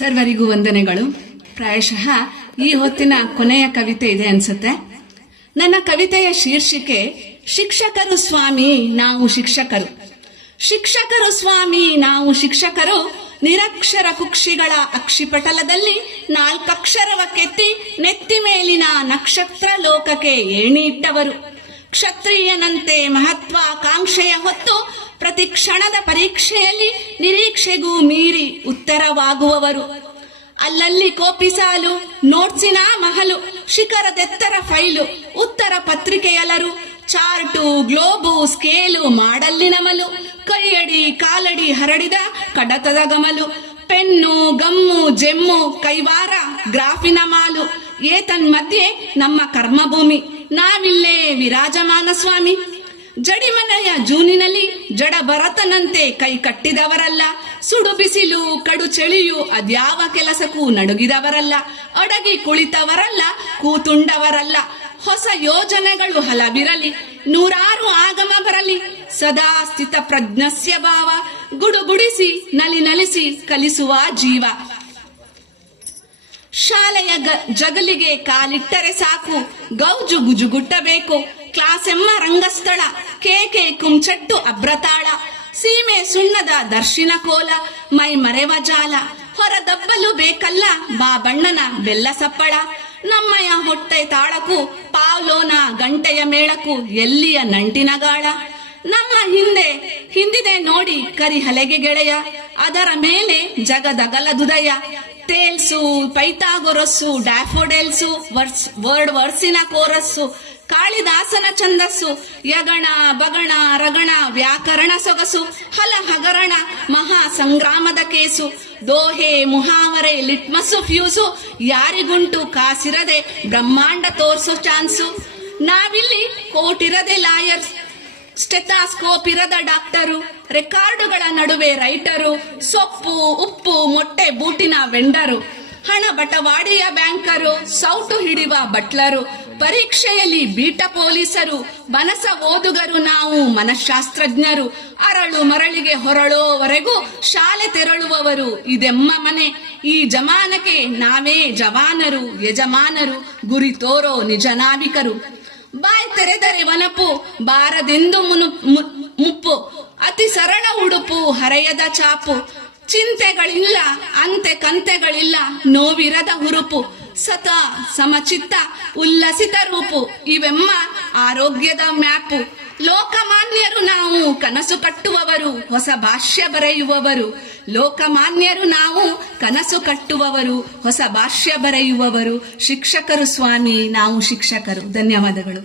ಸರ್ವರಿಗೂ ವಂದನೆಗಳು. ಪ್ರಾಯಶಃ ಈ ಹೊತ್ತಿನ ಕೊನೆಯ ಕವಿತೆ ಇದೆ ಅನ್ಸುತ್ತೆ. ನನ್ನ ಕವಿತೆಯ ಶೀರ್ಷಿಕೆ ಶಿಕ್ಷಕರು ಸ್ವಾಮಿ ನಾವು ಶಿಕ್ಷಕರು. ಶಿಕ್ಷಕರು ಸ್ವಾಮಿ ನಾವು ಶಿಕ್ಷಕರು, ನಿರಕ್ಷರ ಕುಕ್ಷಿಗಳ ಅಕ್ಷಿಪಟಲದಲ್ಲಿ ನಾಲ್ಕಕ್ಷರವ ಕೆತ್ತಿ ನೆತ್ತಿ ಮೇಲಿನ ನಕ್ಷತ್ರ ಲೋಕಕ್ಕೆ ಏಣಿ ಇಟ್ಟವರು. ಕ್ಷತ್ರಿಯನಂತೆ ಮಹತ್ವಾಕಾಂಕ್ಷೆಯ ಹೊತ್ತು ಪ್ರತಿ ಕ್ಷಣದ ಪರೀಕ್ಷೆಯಲ್ಲಿ ನಿರೀಕ್ಷೆಗೂ ಮೀರಿ ಉತ್ತರವಾಗುವವರು. ಅಲ್ಲಲ್ಲಿ ಕೋಪಿಸಾಲು, ನೋಟ್ಸಿನ ಮಹಲು, ಶಿಖರದೆತ್ತರ ಫೈಲು, ಉತ್ತರ ಪತ್ರಿಕೆಯಲರು, ಚಾರ್ಟು, ಗ್ಲೋಬು, ಸ್ಕೇಲು, ಮಾಡಲ್ಲಿ ನಮಲು, ಕೈಯಡಿ ಕಾಲಡಿ ಹರಡಿದ ಕಡತದ ಗಮಲು, ಪೆನ್ನು, ಗಮ್ಮು, ಜೆಮ್ಮು, ಕೈವಾರ, ಗ್ರಾಫಿನ ಮಾಲು, ಏತನ್ಮಧ್ಯೆ ನಮ್ಮ ಕರ್ಮಭೂಮಿ, ನಾವಿಲ್ಲೇ ವಿರಾಜಮಾನ ಸ್ವಾಮಿ. ಜಡಿಮನೆಯ ಜೂನಿನಲ್ಲಿ ಜಡ ಭರತನಂತೆ ಕೈ ಕಟ್ಟಿದವರಲ್ಲ, ಸುಡು ಬಿಸಿಲು ಕಡು ಚಳಿಯು ಅದ್ಯಾವ ಕೆಲಸಕ್ಕೂ ನಡುಗಿದವರಲ್ಲ, ಅಡಗಿ ಕುಳಿತವರಲ್ಲ, ಕೂತುಂಡವರಲ್ಲ. ಹೊಸ ಯೋಜನೆಗಳು ಹಲವಿರಲಿ, ನೂರಾರು ಆಗಮ ಬರಲಿ, ಸದಾ ಸ್ಥಿತ ಪ್ರಜ್ಞಸ್ಯ ಭಾವ, ಗುಡುಗುಡಿಸಿ ನಲಿ ನಲಿಸಿ ಕಲಿಸುವ ಜೀವ. ಶಾಲೆಯ ಜಗಲಿಗೆ ಕಾಲಿಟ್ಟರೆ ಸಾಕು, ಗೌಜು ಗುಜುಗುಟ್ಟಬೇಕು. ಕ್ಲಾಸ್ ಎಮ್ಮ ರಂಗಸ್ಥಳ, ಕೇಕೆ ಕುಂಚಟ್ಟು ಅಭ್ರತಾಳ, ಸೀಮೆ ಸುಣ್ಣದ ದರ್ಶಿನ ಕೋಲ, ಮೈ ಮರೆವ ಜಾಲ. ಹೊರದಬ್ಬಲು ಬೇಕಲ್ಲ ಬಾಬಣ್ಣನ ಬೆಲ್ಲ ಸಪ್ಪಳ, ನಮ್ಮಯ ಹೊಟ್ಟೆ ತಾಳಕು ಪಾವ್ಲೋನ ಗಂಟೆಯ ಮೇಳಕು ಎಲ್ಲಿಯ ನಂಟಿನ ಗಾಳ. ನಮ್ಮ ಹಿಂದಿದೆ ನೋಡಿ ಕರಿಹಲೆಗೆ ಗೆಳೆಯ, ಅದರ ಮೇಲೆ ಜಗದಗಲದುದಯ. ತೇಲ್ಸು, ಪೈಥಾಗೊರಸ್ಸು, ಡ್ಯಾಫೋಡೆಲ್ಸು, ವರ್ಡ್ ವರ್ಸಿನ ಕೋರಸ್ಸು, ಕಾಳಿದಾಸನ ಛಂದಸ್ಸು, ಯಗಣ ಬಗಣ ರಗಣ ವ್ಯಾಕರಣ ಸೊಗಸು, ಹಲ ಹಗರಣ ಮಹಾ ಸಂಗ್ರಾಮದ ಕೇಸು, ದೋಹೆ ಮುಹಾವರೆ ಲಿಟ್ಮಸ್ಸು ಫ್ಯೂಸು, ಯಾರಿಗುಂಟು ಕಾಸಿರದೆ ಬ್ರಹ್ಮಾಂಡ ತೋರ್ಸೋ ಚಾನ್ಸು. ನಾವಿಲ್ಲಿ ಕೋಟಿರದೆ ಲಾಯರ್ಸ್, ಸ್ಟೆಥಾಸ್ಕೋಪ್ ಇರದ ಡಾಕ್ಟರು, ರೆಕಾರ್ಡುಗಳ ನಡುವೆ ರೈಟರು, ಸೊಪ್ಪು ಉಪ್ಪು ಮೊಟ್ಟೆ ಬೂಟಿನ ವೆಂಡರು, ಹಣ ಬಟವಾಡಿಯ ಬ್ಯಾಂಕರು, ಸೌಟು ಹಿಡಿಯುವ ಬಟ್ಲರು, ಪರೀಕ್ಷೆಯಲ್ಲಿ ಬೀಟ ಪೊಲೀಸರು, ಮನಸ ಓದುಗರು ನಾವು ಮನಃಶಾಸ್ತ್ರಜ್ಞರು, ಅರಳು ಮರಳಿಗೆ ಹೊರಳೋವರೆಗೂ ಶಾಲೆ ತೆರಳುವವರು ಇದೆಮ್ಮ ಮನೆ. ಈ ಜಮಾನಕ್ಕೆ ನಾವೇ ಜವಾನರು ಯಜಮಾನರು, ಗುರಿ ತೋರೋ ನಿಜ ನಾವಿಕರು. ಬಾಯ್ ತೆರೆದರೆ ವನಪು, ಬಾರದೆಂದು ಮುಪ್ಪು, ಅತಿ ಸರಳ ಉಡುಪು ಹರೆಯದ ಚಾಪು, ಚಿಂತೆಗಳಿಲ್ಲ ಅಂತೆ ಕಂತೆಗಳಿಲ್ಲ ನೋವಿರದ ಹುರುಪು, ಸತ ಸಮಚಿತ್ತ ಉಲ್ಲಸಿತ ರೂಪು, ಇವೆಮ್ಮ ಆರೋಗ್ಯದ ಮ್ಯಾಪು. ಲೋಕಮಾನ್ಯರು ನಾವು ಕನಸು ಕಟ್ಟುವವರು, ಹೊಸ ಭಾಷ್ಯ ಬರೆಯುವವರು. ಲೋಕಮಾನ್ಯರು ನಾವು ಕನಸು ಕಟ್ಟುವವರು, ಹೊಸ ಭಾಷ್ಯ ಬರೆಯುವವರು. ಶಿಕ್ಷಕರು ಸ್ವಾಮಿ ನಾವು ಶಿಕ್ಷಕರು. ಧನ್ಯವಾದಗಳು.